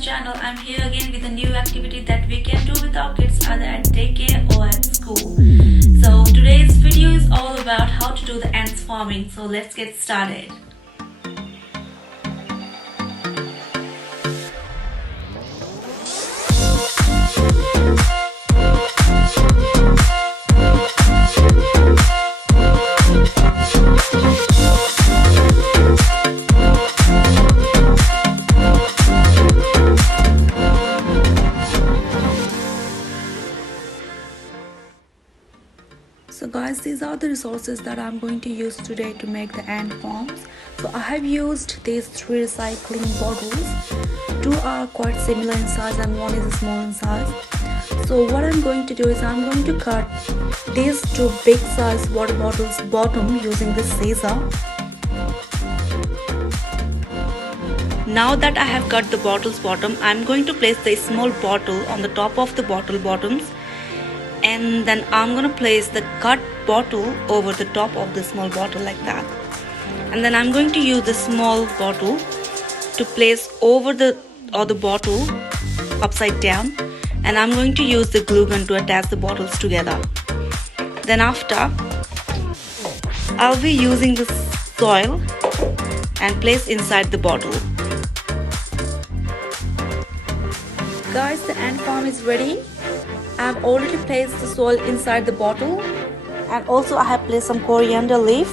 channel. I'm here again with a new activity that we can do with our kids either at daycare or at school. So today's video is all about how to do the ants farming. So let's get started. So guys, these are the resources that I'm going to use today to make the ant farms. So I have used these 3 recycling bottles. 2 are quite similar in size and 1 is small in size. So what I'm going to do is I'm going to cut these 2 big size water bottles bottom using this scissor. Now that I have cut the bottles bottom, I'm going to place the small bottle on the top of the bottle bottoms. And then I'm gonna place the cut bottle over the top of the small bottle like that. And then I'm going to use the small bottle to place over the bottle upside down. And I'm going to use the glue gun to attach the bottles together. Then after, I'll be using the soil and place inside the bottle. Guys, the ant farm is ready. I've already placed the soil inside the bottle, and also I have placed some coriander leaf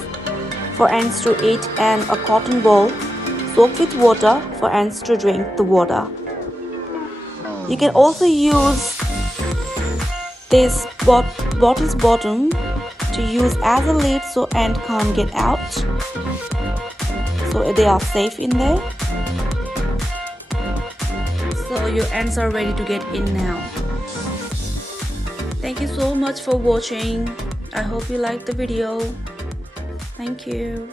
for ants to eat and a cotton ball soaked with water for ants to drink the water. You can also use this bottle's bottom to use as a lid so ant can't get out, so they are safe in there. So your ants are ready to get in now. Thank you so much for watching. I hope you liked the video. Thank you.